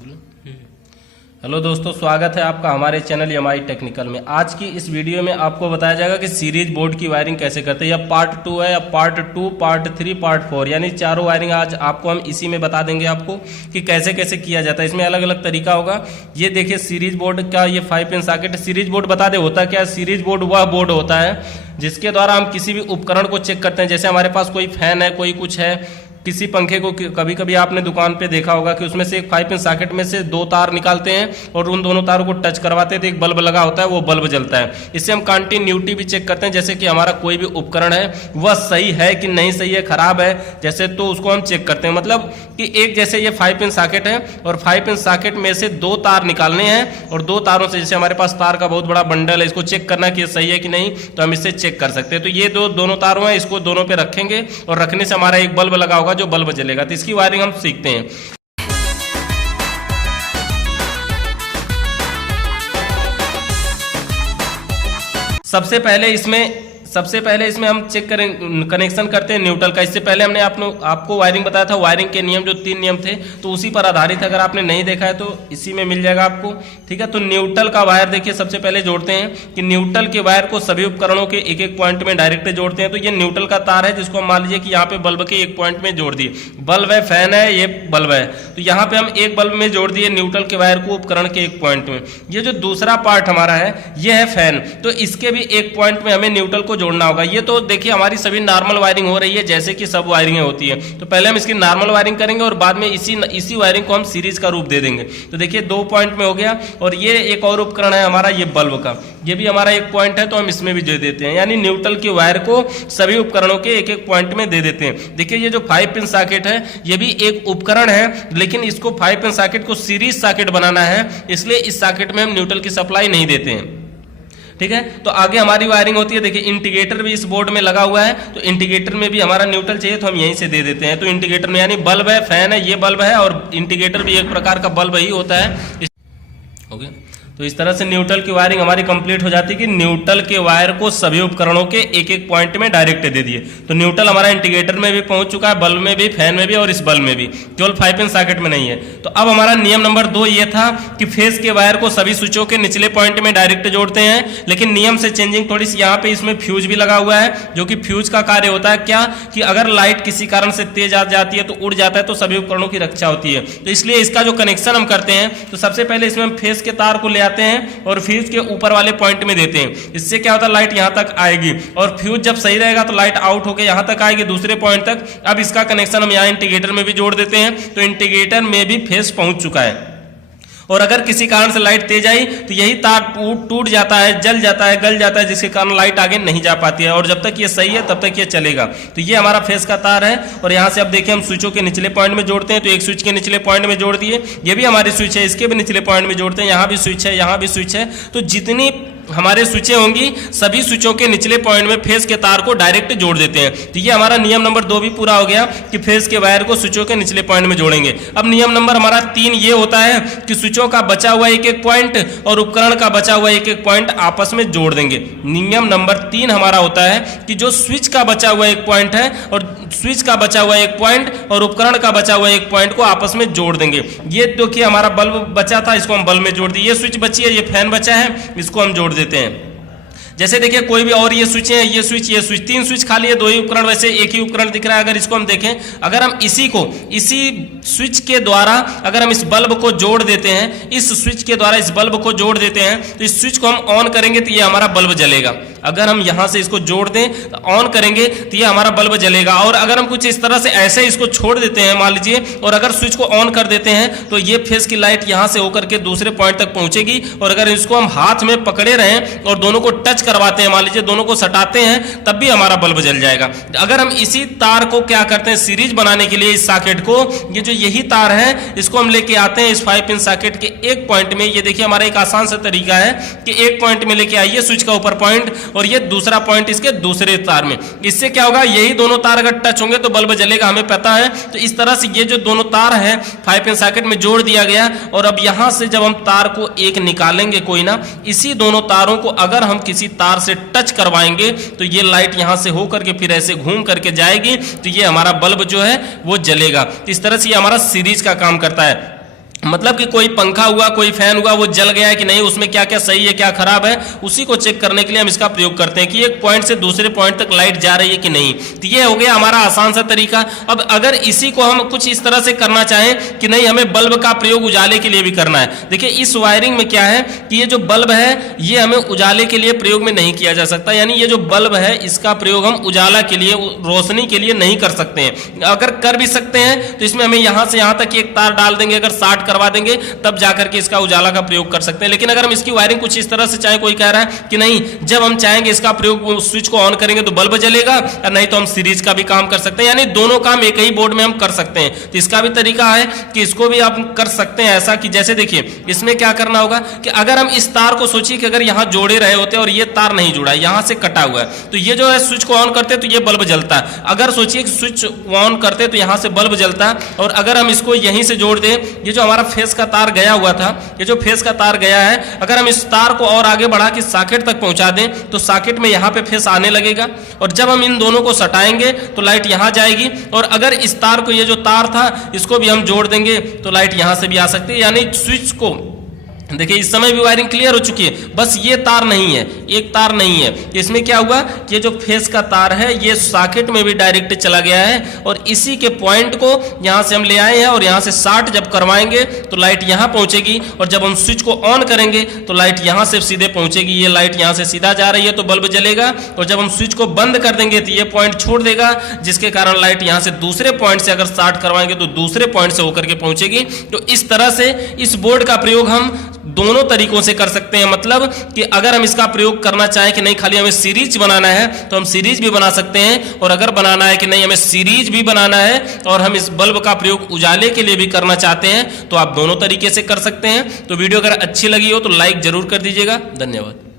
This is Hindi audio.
हेलो दोस्तों, स्वागत है आपका हमारे चैनल एमआई टेक्निकल में। आज की इस वीडियो में आपको बताया जाएगा कि सीरीज बोर्ड की वायरिंग कैसे करते हैं। या पार्ट 2 है या पार्ट 2, पार्ट 3, पार्ट 4, यानी चारों वायरिंग आज आपको हम इसी में बता देंगे आपको कि कैसे कैसे किया जाता है। इसमें अलग अलग तरीका होगा। ये देखिए सीरीज बोर्ड का ये 5 पिन सॉकेट। सीरीज बोर्ड बता दे होता क्या। सीरीज बोर्ड वह बोर्ड होता है जिसके द्वारा हम किसी भी उपकरण को चेक करते हैं। जैसे हमारे पास कोई फैन है, कोई कुछ है, किसी पंखे को कभी कभी आपने दुकान पे देखा होगा कि उसमें से एक 5 पिन सॉकेट में से 2 तार निकालते हैं और उन दोनों तारों को टच करवाते हैं तो एक बल्ब लगा होता है, वो बल्ब जलता है। इससे हम कंटिन्यूटी भी चेक करते हैं, जैसे कि हमारा कोई भी उपकरण है वह सही है कि नहीं सही है, खराब है जैसे, तो उसको हम चेक करते हैं। मतलब कि एक जैसे ये 5 पिन सॉकेट है और 5 पिन सॉकेट में से 2 तार निकालने हैं और 2 तारों से, जैसे हमारे पास तार का बहुत बड़ा बंडल है, इसको चेक करना कि ये सही है कि नहीं, तो हम इससे चेक कर सकते हैं। तो ये दोनों तारों हैं, इसको दोनों पे रखेंगे और रखने से हमारा एक बल्ब लगा होगा जो बल्ब जलेगा। तो इसकी वायरिंग हम सीखते हैं। सबसे पहले इसमें हम चेक करें, कनेक्शन करते हैं न्यूट्रल का। इससे पहले हमने आपको वायरिंग बताया था, वायरिंग के नियम जो 3 नियम थे, तो उसी पर आधारित। अगर आपने नहीं देखा है तो इसी में मिल जाएगा आपको, ठीक है। तो न्यूट्रल का वायर देखिए सबसे पहले जोड़ते हैं कि न्यूट्रल के वायर को सभी उपकरणों के एक एक पॉइंट में डायरेक्ट जोड़ते हैं। तो ये न्यूट्रल का तार है जिसको हम मान लीजिए कि यहाँ पे बल्ब के एक पॉइंट में जोड़ दिए। बल्ब है, फैन है, ये बल्ब है, तो यहाँ पे हम एक बल्ब में जोड़ दिए न्यूट्रल के वायर को उपकरण के एक पॉइंट में। ये जो दूसरा पार्ट हमारा है ये है फैन, तो इसके भी एक पॉइंट में हमें न्यूट्रल को जोड़ना होगा। ये तो देखिए हमारी सभी नॉर्मल वायरिंग हो रही है जैसे कि सब वायरिंगें होती है। तो पहले हम इसकी नॉर्मल वायरिंग करेंगे और बाद में इसी वायरिंग को हम सीरीज का रूप दे देंगे। तो देखिए 2 पॉइंट में हो गया। और ये एक और उपकरण है हमारा, ये बल्ब का, ये भी हमारा एक पॉइंट है, तो हम इसमें भी दे देते हैं। यानी न्यूट्रल के वायर को सभी उपकरणों के एक एक पॉइंट में दे देते हैं। देखिए ये जो 5 पिन सॉकेट है ये भी एक उपकरण है, लेकिन इसको 5 पिन सॉकेट को सीरीज सॉकेट बनाना है, इसलिए इस सॉकेट में हम न्यूट्रल की सप्लाई नहीं देते हैं, ठीक है। तो आगे हमारी वायरिंग होती है। देखिए इंडिकेटर भी इस बोर्ड में लगा हुआ है, तो इंडिकेटर में भी हमारा न्यूट्रल चाहिए तो हम यहीं से दे देते हैं। तो इंडिकेटर में, यानी बल्ब है, फैन है, ये बल्ब है, और इंडिकेटर भी एक प्रकार का बल्ब ही होता है। ओके, तो इस तरह से न्यूट्रल की वायरिंग हमारी कंप्लीट हो जाती है कि न्यूट्रल के वायर को सभी उपकरणों के एक एक पॉइंट में डायरेक्ट दे दिए। तो न्यूट्रल हमारा इंडिकेटर में भी पहुंच चुका है, बल्ब में भी, फैन में भी और इस बल्ब में भी, केवल 5 पिन सॉकेट में नहीं है। तो अब हमारा नियम नंबर 2 ये था कि फेस के वायर को सभी स्विचों के निचले पॉइंट में डायरेक्ट जोड़ते हैं, लेकिन नियम से चेंजिंग थोड़ी सी। यहाँ पे इसमें फ्यूज भी लगा हुआ है, जो कि फ्यूज का कार्य होता है क्या, कि अगर लाइट किसी कारण से तेज आ जाती है तो उड़ जाता है, तो सभी उपकरणों की रक्षा होती है। तो इसलिए इसका जो कनेक्शन हम करते हैं, तो सबसे पहले इसमें हम फेस के तार को ले आते हैं और फ्यूज के ऊपर वाले पॉइंट में देते हैं। इससे क्या होता है, लाइट यहां तक आएगी और फ्यूज जब सही रहेगा तो लाइट आउट होकर यहां तक आएगी, दूसरे पॉइंट तक। अब इसका कनेक्शन हम यहां इंडिकेटर में भी जोड़ देते हैं, तो इंडिकेटर में भी फेस पहुंच चुका है। और अगर किसी कारण से लाइट तेज आई तो यही तार टूट जाता है, जल जाता है, गल जाता है, जिसके कारण लाइट आगे नहीं जा पाती है। और जब तक ये सही है तब तक ये चलेगा। तो ये हमारा फेस का तार है। और यहाँ से अब देखिए हम स्विचों के निचले पॉइंट में जोड़ते हैं। तो एक स्विच के निचले पॉइंट में जोड़ दिए, ये भी हमारी स्विच है, इसके भी निचले पॉइंट में जोड़ते हैं, यहाँ भी स्विच है, यहाँ भी स्विच है। तो जितनी हमारे स्विचें होंगी सभी स्विचों के निचले पॉइंट में फेस के तार को डायरेक्ट जोड़ देते हैं। तो ये हमारा नियम नंबर 2 भी पूरा हो गया कि फेस के वायर को स्विचों के निचले पॉइंट में जोड़ेंगे। अब नियम नंबर हमारा 3 ये होता है कि स्विचों का बचा हुआ एक एक पॉइंट और उपकरण का बचा हुआ एक एक पॉइंट आपस में जोड़ देंगे। नियम नंबर 3 हमारा होता है कि जो स्विच का बचा हुआ एक पॉइंट है और स्विच का बचा हुआ एक पॉइंट और उपकरण का बचा हुआ एक पॉइंट को आपस में जोड़ देंगे। ये देखिए हमारा बल्ब बचा था, इसको हम बल्ब में जोड़ दिए। ये स्विच बची है, ये फैन बचा है, इसको हम जोड़ देते हैं। जैसे देखिए कोई भी और ये स्विच है, ये स्विच, 3 स्विच खाली है, 2 ही उपकरण, वैसे एक ही उपकरण दिख रहा है। अगर इसको हम देखें, अगर हम इसी स्विच के द्वारा अगर हम इस बल्ब को जोड़ देते हैं, इस स्विच के द्वारा इस बल्ब को जोड़ देते हैं, तो इस स्विच को हम ऑन करेंगे तो ये हमारा बल्ब जलेगा। अगर हम यहां से इसको जोड़ दें, ऑन करेंगे तो ये हमारा बल्ब जलेगा। और अगर हम कुछ इस तरह से ऐसे इसको छोड़ देते हैं मान लीजिए, और अगर स्विच को ऑन कर देते हैं, तो ये फेस की लाइट यहां से होकर के दूसरे पॉइंट तक पहुंचेगी। और अगर इसको हम हाथ में पकड़े रहें और दोनों को टच करवाते हैं, मान लीजिए दोनों को सटाते हैं, तब भी हमारा बल्ब जल जाएगा। अगर हम इसी तार को क्या करते हैं, सीरीज बनाने के लिए इस सॉकेट को, ये जो यही तार है, इसको हम लेके आते हैं इस 5 पिन सॉकेट के एक पॉइंट में। ये देखिए हमारा एक आसान सा तरीका है कि एक पॉइंट में लेके आइए स्विच का ऊपर पॉइंट, और ये दूसरा पॉइंट इसके दूसरे तार में। इससे क्या होगा, यही दोनों तार अगर टच होंगे तो बल्ब जलेगा, हमें पता है। तो इस तरह से ये जो दोनों तार है 5 पिन सॉकेट में जोड़ दिया गया। और अब यहां से जब हम तार को एक निकालेंगे कोई ना, इसी दोनों तारों को अगर हम किसी तार से टच करवाएंगे तो ये लाइट यहां से होकर के फिर ऐसे घूम करके जाएगी, तो ये हमारा बल्ब जो है वो जलेगा। इस तरह से ये हमारा सीरीज का काम करता है। मतलब कि कोई पंखा हुआ, कोई फैन हुआ, वो जल गया है कि नहीं, उसमें क्या क्या सही है क्या खराब है, उसी को चेक करने के लिए हम इसका प्रयोग करते हैं कि एक पॉइंट से दूसरे पॉइंट तक लाइट जा रही है कि नहीं। तो ये हो गया हमारा आसान सा तरीका। अब अगर इसी को हम कुछ इस तरह से करना चाहें कि नहीं हमें बल्ब का प्रयोग उजाले के लिए भी करना है। देखिए इस वायरिंग में क्या है कि ये जो बल्ब है ये हमें उजाले के लिए प्रयोग में नहीं किया जा सकता, यानी ये जो बल्ब है इसका प्रयोग हम उजाला के लिए, रोशनी के लिए नहीं कर सकते हैं। अगर कर भी सकते हैं तो इसमें हमें यहां से यहां तक एक तार डाल देंगे, अगर शार्ट करवा देंगे तब जाकर के इसका उजाला का प्रयोग कर सकते हैं। लेकिन अगर हम इसकी वायरिंग कुछ इस तरह से चाहे, कोई कह रहा है कि नहीं जब हम चाहेंगे इसका प्रयोग स्विच को ऑन करेंगे तो बल्ब जलेगा, और नहीं तो हम सीरीज का भी काम कर सकते हैं, यानी दोनों काम एक ही बोर्ड में हम कर सकते हैं। तो इसका भी तरीका है कि इसको भी आप कर सकते हैं ऐसा कि जैसे देखिए इसमें क्या करना होगा कि अगर हम इस तार को सोचिए कि अगर यहां जोड़े रहे होते और ये तार नहीं जुड़ा है, यहां से कटा हुआ है, तो ये जो है स्विच को ऑन करते तो ये बल्ब जलता है। अगर सोचिए कि स्विच ऑन करते तो यहां से बल्ब जलता है, और अगर हम इसको यहीं से जोड़ दें, ये जो हमारा फेस का तार गया हुआ था, ये जो फेस का तार गया है, अगर हम इस तार को और आगे बढ़ा के सॉकेट तक पहुंचा दें तो सॉकेट में यहां पे फेस आने लगेगा, और जब हम इन दोनों को सटाएंगे तो लाइट यहां जाएगी, और अगर इस तार को, ये जो तार था इसको भी हम जोड़ देंगे तो लाइट यहां से भी आ सकती है। यानी स्विच को देखिए इस समय भी वायरिंग क्लियर हो चुकी है, बस ये तार नहीं है, एक तार नहीं है। इसमें क्या हुआ कि ये जो फेस का तार है ये सॉकेट में भी डायरेक्ट चला गया है, और इसी के पॉइंट को यहां से हम ले आए हैं, और यहां से शॉर्ट जब करवाएंगे तो लाइट यहां पहुंचेगी, और जब हम स्विच को ऑन करेंगे तो लाइट यहां से सीधे पहुंचेगी। ये लाइट यहां से सीधा जा रही है तो बल्ब जलेगा, और जब हम स्विच को बंद कर देंगे तो ये पॉइंट छोड़ देगा, जिसके कारण लाइट यहां से दूसरे पॉइंट से अगर शॉर्ट करवाएंगे तो दूसरे पॉइंट से होकर के पहुंचेगी। तो इस तरह से इस बोर्ड का प्रयोग हम दोनों तरीकों से कर सकते हैं। मतलब कि अगर हम इसका प्रयोग करना चाहें कि नहीं खाली हमें सीरीज बनाना है तो हम सीरीज भी बना सकते हैं, और अगर बनाना है कि नहीं हमें सीरीज भी बनाना है और हम इस बल्ब का प्रयोग उजाले के लिए भी करना चाहते हैं तो आप दोनों तरीके से कर सकते हैं। तो वीडियो अगर अच्छी लगी हो तो लाइक जरूर कर दीजिएगा। धन्यवाद।